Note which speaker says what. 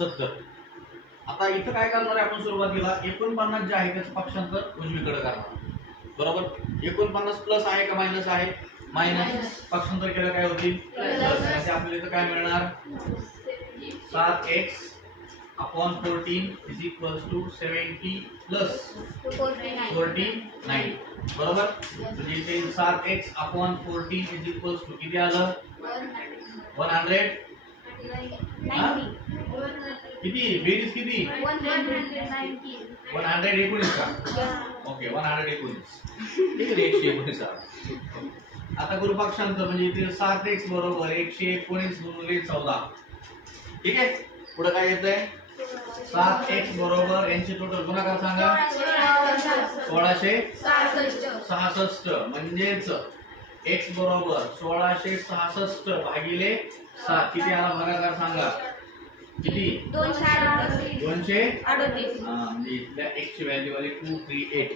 Speaker 1: सत्तर आता इथं काय करणार आहे आपण सुरुवातीला? एकोणपन्नास जे आहे त्याचं पक्षांतर उजवीकडे करणार. बरोबर? एकोणपन्नास प्लस आहे का मायनस आहे? मायनस पक्षांतर केलं काय होतील आपल्याला इथं काय मिळणार? सात x upon fourteen is equal to seventy plus forty nine बरोबर? म्हणजे इथे सात x upon fourteen is equal to किती आलं? वन हंड्रेड किती? बेरीज किती? वन हंड्रेड एकोणीस का? ओके वन हंड्रेड एकोणीस. ठीक आहे एकशे एकोणीस. आता गुरुपक्षांतर म्हणजे इथे सात एक्स बरोबर एकशे एकोणीस गुणिले चौदा. ठीक आहे? पुढे काय येतंय? सात एक्स बरोबर यांचे टोटल गुणाकार सांगा. सोळाशे सहासष्ट. म्हणजेच एक्स बरोबर सोळाशे सहासष्ट भागिले सात. किती आला भागाकार सांगा? किती?
Speaker 2: दोनशे
Speaker 1: दोनशे?
Speaker 2: अडतीस.
Speaker 1: हा, म्हणजे इथल्या एक्सची व्हॅल्यू आली टू थ्री एट